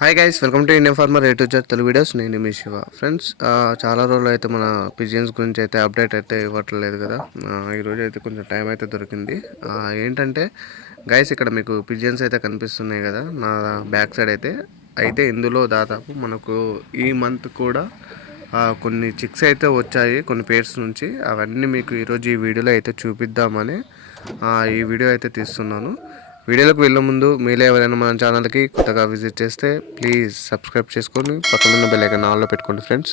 Hi guys welcome to Indian farmer rate వచ్చారు Telugu videos నేను మీ శివ. ఫ్రెండ్స్ చాలా రోజులు అయితే మన పిజియన్స్ గురించి అయితే అప్డేట్ అయితే ఇవ్వట్లేదు కదా. ఈరోజు అయితే కొంచెం టైం అయితే దొరికింది. ఏంటంటే గైస్ ఇక్కడ మీకు పిజియన్స్ అయితే కనిపిస్తున్నాయి కదా. నా బ్యాక్ సైడ్ అయితే. అయితే ఇందులో దాదాపు మనకు ఈ మంత్ కూడా కొన్ని చిక్స్ అయితే వచ్చాయి కొన్ని పేర్స్ నుంచి. అవన్నీ మీకు ఈరోజు ఈ వీడియోలో అయితే చూపిద్దామని ఈ వీడియో అయితే తీస్తున్నాను. వీడియోలకు వెళ్ళే ముందు మీలో ఎవరైనా మన ఛానల్కి కొత్తగా విజిట్ చేస్తే ప్లీజ్ సబ్స్క్రైబ్ చేసుకొని పక్కన ఉన్న బెల్ ఐకాన్ ఆన్లో పెట్టుకోండి ఫ్రెండ్స్.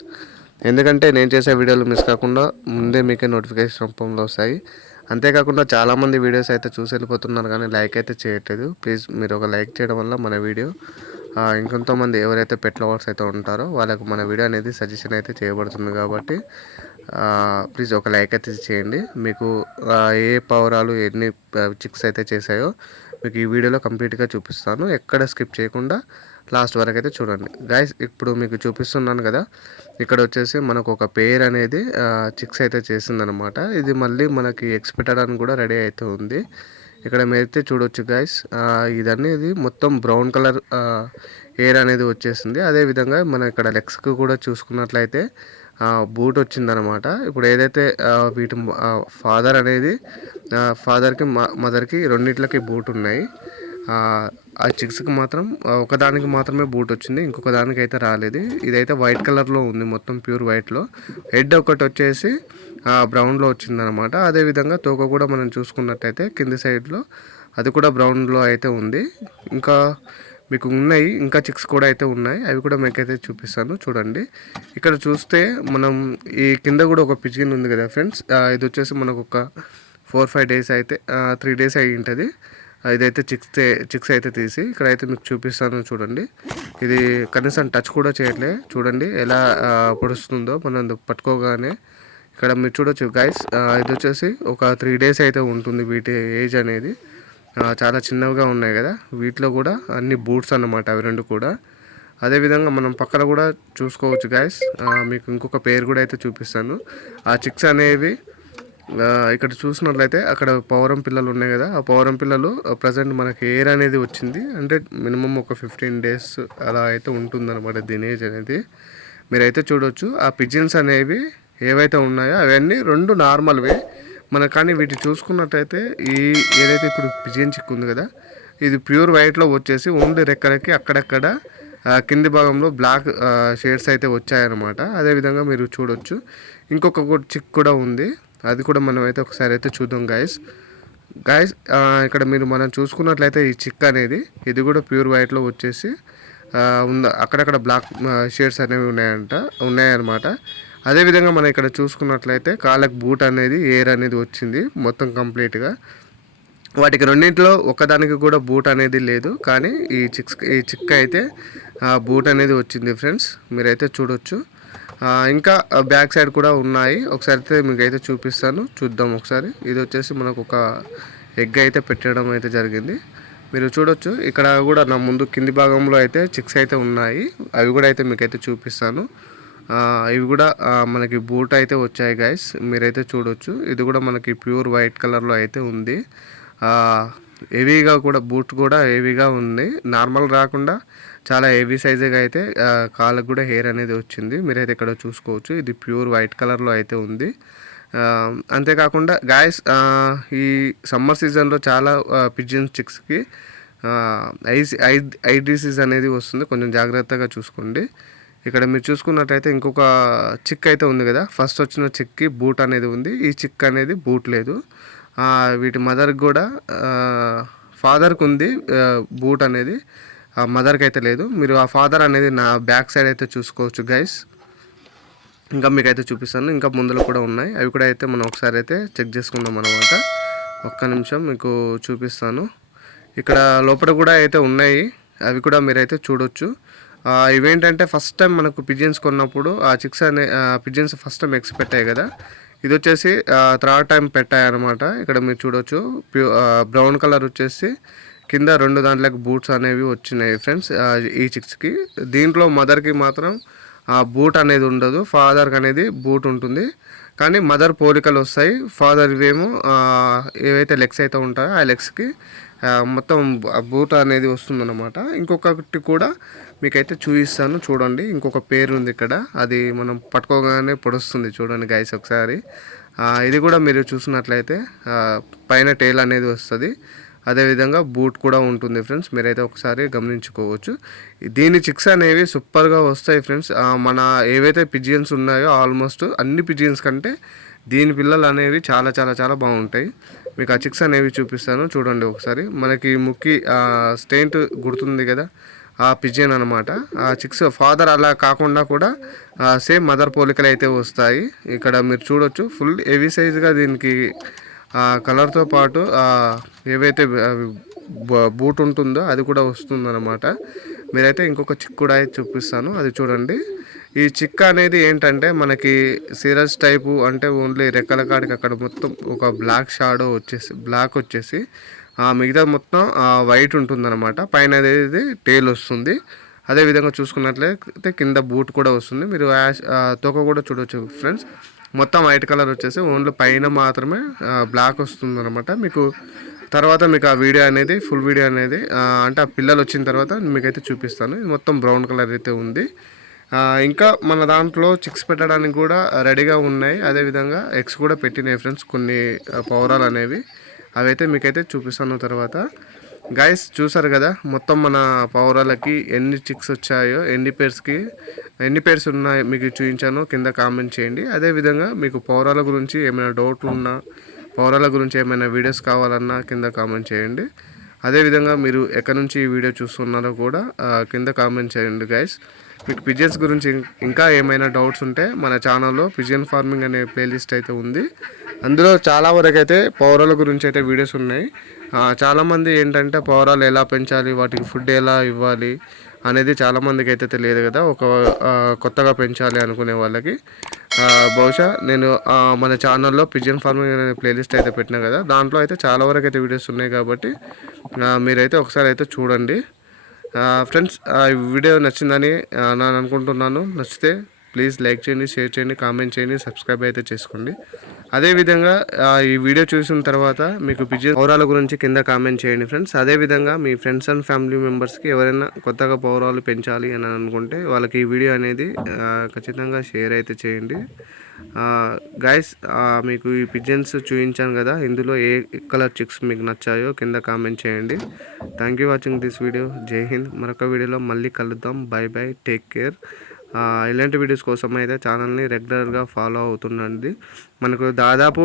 ఎందుకంటే నేను చేసే వీడియోలు మిస్ కాకుండా ముందే మీకే నోటిఫికేషన్ రూపంలో వస్తాయి. అంతేకాకుండా చాలామంది వీడియోస్ అయితే చూసి వెళ్ళిపోతున్నారు కానీ లైక్ అయితే చేయట్లేదు. ప్లీజ్ మీరు ఒక లైక్ చేయడం వల్ల మన వీడియో ఇంకొంతమంది ఎవరైతే పెట్ లవర్స్ అయితే ఉంటారో వాళ్ళకు మన వీడియో అనేది సజెషన్ అయితే చేయబడుతుంది కాబట్టి ప్లీజ్ ఒక లైక్ అయితే చేయండి. మీకు ఏ పౌరాలు ఎన్ని చిక్స్ అయితే చేశాయో మీకు ఈ వీడియోలో కంప్లీట్గా చూపిస్తాను. ఎక్కడ స్కిప్ చేయకుండా లాస్ట్ వరకు అయితే చూడండి. గాయస్ ఇప్పుడు మీకు చూపిస్తున్నాను కదా ఇక్కడ వచ్చేసి మనకు ఒక పేర్ అనేది చిక్స్ అయితే చేసిందనమాట ఇది మళ్ళీ మనకి ఎక్స్పెక్టెడ్ అని కూడా రెడీ అయితే ఉంది. ఇక్కడ మీరైతే చూడొచ్చు గాయస్ ఇది అనేది మొత్తం బ్రౌన్ కలర్ ఎయిర్ అనేది వచ్చేసింది. అదేవిధంగా మనం ఇక్కడ లెగ్స్కి కూడా చూసుకున్నట్లయితే బూట్ వచ్చిందనమాట ఇప్పుడు ఏదైతే వీటి ఫాదర్ అనేది ఫాదర్కి మదర్కి రెండిట్లకి బూట్ ఉన్నాయి. ఆ, చిక్స్కి మాత్రం ఒకదానికి మాత్రమే బూట్ వచ్చింది. ఇంకొక దానికి అయితే రాలేదు. ఇదైతే వైట్ కలర్లో ఉంది మొత్తం ప్యూర్ వైట్లో. హెడ్ ఒకటి వచ్చేసి బ్రౌన్లో వచ్చిందనమాట అదేవిధంగా తోక కూడా మనం చూసుకున్నట్టయితే కింది సైడ్లో అది కూడా బ్రౌన్లో అయితే ఉంది. ఇంకా మీకు ఉన్నాయి. ఇంకా చిక్స్ కూడా అయితే ఉన్నాయి. అవి కూడా మీకైతే చూపిస్తాను. చూడండి. ఇక్కడ చూస్తే మనం ఈ కింద కూడా ఒక పిచిన్ ఉంది కదా ఫ్రెండ్స్. ఇది వచ్చేసి మనకు ఒక ఫోర్ ఫైవ్ డేస్ అయితే త్రీ డేస్ అయి ఉంటుంది. ఇదైతే చిక్స్ చిక్స్ అయితే తీసి ఇక్కడ అయితే మీకు చూపిస్తాను చూడండి. ఇది కనీసం టచ్ కూడా చేయట్లే. చూడండి ఎలా పొడుస్తుందో మనం పట్టుకోగానే. ఇక్కడ మీరు చూడొచ్చు గైస్ ఇది వచ్చేసి ఒక త్రీ డేస్ అయితే ఉంటుంది వీటి ఏజ్ అనేది. చాలా చిన్నవిగా ఉన్నాయి కదా. వీటిలో కూడా అన్ని బూట్స్ అన్నమాట అవి రెండు కూడా. అదేవిధంగా మనం పక్కన కూడా చూసుకోవచ్చు గాయస్ మీకు ఇంకొక పేరు కూడా అయితే చూపిస్తాను. ఆ చిక్స్ అనేవి ఇక్కడ చూసినట్లయితే అక్కడ పౌరం పిల్లలు ఉన్నాయి కదా. ఆ పౌరం పిల్లలు ప్రజెంట్ మనకి ఎయిర్ అనేది వచ్చింది. అంటే మినిమం ఒక ఫిఫ్టీన్ డేస్ అలా అయితే ఉంటుందన్నమాట దీని ఏజ్ అనేది. మీరైతే చూడొచ్చు ఆ పిజిన్స్ అనేవి ఏవైతే ఉన్నాయో అవన్నీ రెండు నార్మల్వే మన కానీ వీటి చూసుకున్నట్టయితే ఈ ఏదైతే ఇప్పుడు పిజిన్ చిక్ ఉంది కదా ఇది ప్యూర్ వైట్లో వచ్చేసి ఓన్లీ రెక్కలకి అక్కడక్కడ కింది భాగంలో బ్లాక్ షేడ్స్ అయితే వచ్చాయన్నమాట. అదేవిధంగా మీరు చూడొచ్చు. ఇంకొక చిక్ కూడా ఉంది. అది కూడా మనం అయితే ఒకసారి అయితే చూద్దాం గాయస్ గాయస్ ఇక్కడ మీరు మనం చూసుకున్నట్లయితే ఈ చిక్ అనేది ఇది కూడా ప్యూర్ వైట్లో వచ్చేసి ఆ, ఉంద అక్కడక్కడ బ్లాక్ షేడ్స్ అనేవి ఉన్నాయంట ఉన్నాయన్నమాట. అదేవిధంగా మనం ఇక్కడ చూసుకున్నట్లయితే కాళ్ళకి బూట్ అనేది ఎయిర్ అనేది వచ్చింది మొత్తం కంప్లీట్గా వాటికి రెండింటిలో ఒకదానికి కూడా బూట్ అనేది లేదు కానీ ఈ చిక్స్ ఈ చిక్క అయితే బూట్ అనేది వచ్చింది ఫ్రెండ్స్ మీరైతే చూడొచ్చు. ఇంకా బ్యాక్ సైడ్ కూడా ఉన్నాయి. ఒకసారి అయితే మీకు అయితే చూపిస్తాను. చూద్దాం ఒకసారి. ఇది వచ్చేసి మనకు ఒక ఎగ్ అయితే పెట్టడం అయితే జరిగింది. మీరు చూడొచ్చు. ఇక్కడ కూడా నా ముందు కింది భాగంలో అయితే చిక్స్ అయితే ఉన్నాయి. అవి కూడా అయితే మీకు అయితే చూపిస్తాను ఇవి కూడా మనకి బూట్ అయితే వచ్చాయి గైస్ మీరైతే చూడొచ్చు. ఇది కూడా మనకి ప్యూర్ వైట్ కలర్లో అయితే ఉంది. హెవీగా కూడా బూట్ కూడా హెవీగా ఉంది. నార్మల్ రాకుండా చాలా హెవీ సైజుగా అయితే కాళ్ళకు కూడా హెయిర్ అనేది వచ్చింది. మీరైతే ఇక్కడ చూసుకోవచ్చు. ఇది ప్యూర్ వైట్ కలర్లో అయితే ఉంది. అంతేకాకుండా గాయస్ ఈ సమ్మర్ సీజన్లో చాలా పిజిన్ చిక్స్కి ఐ ఐ ఐ డిసీజ్ అనేది వస్తుంది. కొంచెం జాగ్రత్తగా చూసుకోండి. ఇక్కడ మీరు చూసుకున్నట్టయితే ఇంకొక చిక్ అయితే ఉంది కదా. ఫస్ట్ వచ్చిన చిక్కి బూట్ అనేది ఉంది. ఈ చిక్ అనేది బూట్ లేదు. వీటి మదర్కి కూడా ఫాదర్కి ఉంది బూట్ అనేది. మదర్కి అయితే లేదు. మీరు ఆ ఫాదర్ అనేది నా బ్యాక్ సైడ్ అయితే చూసుకోవచ్చు గైస్. ఇంకా మీకు అయితే చూపిస్తాను. ఇంకా ముందులో కూడా ఉన్నాయి. అవి కూడా అయితే మనం ఒకసారి అయితే చెక్ చేసుకుందాం అనమాట ఒక్క నిమిషం మీకు చూపిస్తాను. ఇక్కడ లోపల కూడా అయితే ఉన్నాయి. అవి కూడా మీరైతే చూడొచ్చు. ఇవేంటంటే ఫస్ట్ టైం మనకు పిజియన్స్ కొన్నప్పుడు ఆ చిక్స్ అనే పిజియన్స్ ఫస్ట్ టైం ఎక్స్ పెట్టాయి కదా. ఇది వచ్చేసి థర్డ్ టైం పెట్టాయి అనమాట ఇక్కడ మీరు చూడొచ్చు. ప్యూ బ్రౌన్ కలర్ వచ్చేసి కింద రెండు దాంట్లోకి బూట్స్ అనేవి వచ్చినాయి ఫ్రెండ్స్. ఈ చిక్స్కి. దీంట్లో మదర్కి మాత్రం ఆ బూట్ అనేది ఉండదు. ఫాదర్కి అనేది బూట్ ఉంటుంది. కానీ మదర్ పోలికలు వస్తాయి. ఫాదర్ ఇవేమో ఏవైతే లెగ్స్ అయితే ఉంటాయో ఆ లెగ్స్కి మొత్తం బ- బూట అనేది వస్తుందన్నమాట. ఇంకొకటి కూడా మీకైతే చూపిస్తాను. చూడండి ఇంకొక పేరు ఉంది ఇక్కడ. అది మనం పట్టుకోగానే పొడుస్తుంది చూడండి గైస్ ఒకసారి. ఇది కూడా మీరు చూసినట్లయితే పైన టేల్ అనేది వస్తుంది. అదేవిధంగా బూట్ కూడా ఉంటుంది ఫ్రెండ్స్. మీరైతే ఒకసారి గమనించుకోవచ్చు. దీని చిక్స్ అనేవి సూపర్గా వస్తాయి ఫ్రెండ్స్. మన ఏవైతే పిజియన్స్ ఉన్నాయో ఆల్మోస్ట్ అన్ని పిజియన్స్ కంటే దీని పిల్లలు అనేవి చాలా చాలా చాలా బాగుంటాయి. మీకు ఆ చిక్స్ అనేవి చూపిస్తాను. చూడండి ఒకసారి. మనకి ముక్కి స్టెయింట్ గుర్తుంది కదా? ఆ పిజియన్ అనమాట ఆ చిక్స్ ఫాదర్ అలా కాకుండా కూడా సేమ్ మదర్ పోలికలు అయితే వస్తాయి. ఇక్కడ మీరు చూడొచ్చు. ఫుల్ హెవీ సైజ్గా దీనికి ఆ కలర్తో పాటు ఏవైతే బూట్ ఉంటుందో అది కూడా వస్తుందన్నమాట. మీరైతే ఇంకొక చిక్ కూడా చూపిస్తాను. అది చూడండి. ఈ చిక్క అనేది ఏంటంటే మనకి సిరస్ టైపు అంటే ఓన్లీ రెక్కల కాడికి అక్కడ మొత్తం ఒక బ్లాక్ షాడో వచ్చేసి బ్లాక్ వచ్చేసి ఆ మిగతా మొత్తం వైట్ ఉంటుందన్నమాట. పైన అనేది టేల్ వస్తుంది. అదే విధంగా చూసుకున్నట్లయితే కింద బూట్ కూడా వస్తుంది. మీరు యాష్ తోక కూడా చూడవచ్చు ఫ్రెండ్స్. మొత్తం వైట్ కలర్ వచ్చేసి ఓన్లీ పైన మాత్రమే బ్లాక్ వస్తుంది అనమాట మీకు తర్వాత మీకు ఆ వీడియో అనేది ఫుల్ వీడియో అనేది అంటే ఆ పిల్లలు వచ్చిన తర్వాత మీకైతే చూపిస్తాను. ఇది మొత్తం బ్రౌన్ కలర్ అయితే ఉంది. ఇంకా మన దాంట్లో చిక్స్ పెట్టడానికి కూడా రెడీగా ఉన్నాయి. అదేవిధంగా ఎగ్స్ కూడా పెట్టినాయి ఫ్రెండ్స్ కొన్ని పౌరాలు అనేవి. అవైతే మీకైతే చూపిస్తాను తర్వాత. గైస్ చూసారు కదా మొత్తం మన పౌరాలకి ఎన్ని చిక్స్ వచ్చాయో ఎన్ని పేర్స్కి ఎన్ని పేర్స్ ఉన్నాయో మీకు చూపించాను కింద కామెంట్ చేయండి. అదేవిధంగా మీకు పౌరాల గురించి ఏమైనా డౌట్లు ఉన్నా పౌరాల గురించి ఏమైనా వీడియోస్ కావాలన్నా కింద కామెంట్ చేయండి. అదేవిధంగా మీరు ఎక్కడి నుంచి ఈ వీడియో చూస్తున్నారో కూడా కింద కామెంట్ చేయండి గైస్ మీకు పిజియన్స్ గురించి ఇంకా ఏమైనా డౌట్స్ ఉంటే మన ఛానల్లో పిజియన్ ఫార్మింగ్ అనే ప్లేలిస్ట్ అయితే ఉంది. అందులో చాలా వరకు అయితే పౌరాల గురించి అయితే వీడియోస్ ఉన్నాయి. చాలామంది ఏంటంటే పౌరాలు ఎలా పెంచాలి వాటికి ఫుడ్ ఎలా ఇవ్వాలి అనేది చాలామందికి అయితే తెలియదు కదా. ఒక కొత్తగా పెంచాలి అనుకునే వాళ్ళకి. బహుశా నేను మన ఛానల్లో పిజన్ ఫార్మింగ్ అనే ప్లేలిస్ట్ అయితే పెట్టినా కదా. దాంట్లో అయితే చాలా వరకు అయితే వీడియోస్ ఉన్నాయి కాబట్టి మీరైతే ఒకసారి అయితే చూడండి. ఫ్రెండ్స్ ఈ వీడియో నచ్చిందని నేను అనుకుంటున్నాను. నచ్చితే ప్లీజ్ లైక్ చేయండి షేర్ చేయండి కామెంట్ చేయండి సబ్స్క్రైబ్ అయితే చేసుకోండి. అదేవిధంగా ఈ వీడియో చూసిన తర్వాత మీకు పిజియన్ పౌరాల గురించి కింద కామెంట్ చేయండి ఫ్రెండ్స్ అదేవిధంగా మీ ఫ్రెండ్స్ అండ్ ఫ్యామిలీ మెంబర్స్కి ఎవరైనా కొత్తగా పౌరాలు పెంచాలి అని అనుకుంటే వాళ్ళకి ఈ వీడియో అనేది ఖచ్చితంగా షేర్ అయితే చేయండి. గైస్ మీకు ఈ పిజన్స్ చూపించాను కదా ఇందులో ఏ కలర్ చిక్స్ మీకు నచ్చాయో కింద కామెంట్ చేయండి. Thank you watching this video Jai Hind మరొక వీడియోలో మళ్ళీ కలుద్దాం. బై బై టేక్ కేర్ ఇలాంటి వీడియోస్ కోసం అయితే ఛానల్ని రెగ్యులర్గా ఫాలో అవుతుండండి. మనకు దాదాపు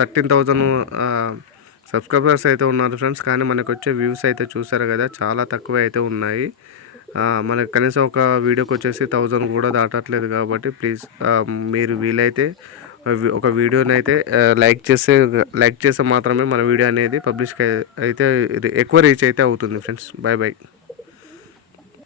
థర్టీన్ థౌజండ్ సబ్స్క్రైబర్స్ అయితే ఉన్నారు ఫ్రెండ్స్ కానీ మనకు వచ్చే వ్యూస్ అయితే చూసారు కదా చాలా తక్కువ అయితే ఉన్నాయి. మనకు కనీసం ఒక వీడియోకి వచ్చేసి థౌజండ్ కూడా దాటట్లేదు కాబట్టి ప్లీజ్ మీరు వీలైతే ఒక వీడియోని అయితే లైక్ చేస్తే లైక్ చేస్తే మాత్రమే మన వీడియో అనేది పబ్లిష్ అయితే ఎక్కువ రీచ్ అయితే అవుతుంది ఫ్రెండ్స్ బాయ్ బాయ్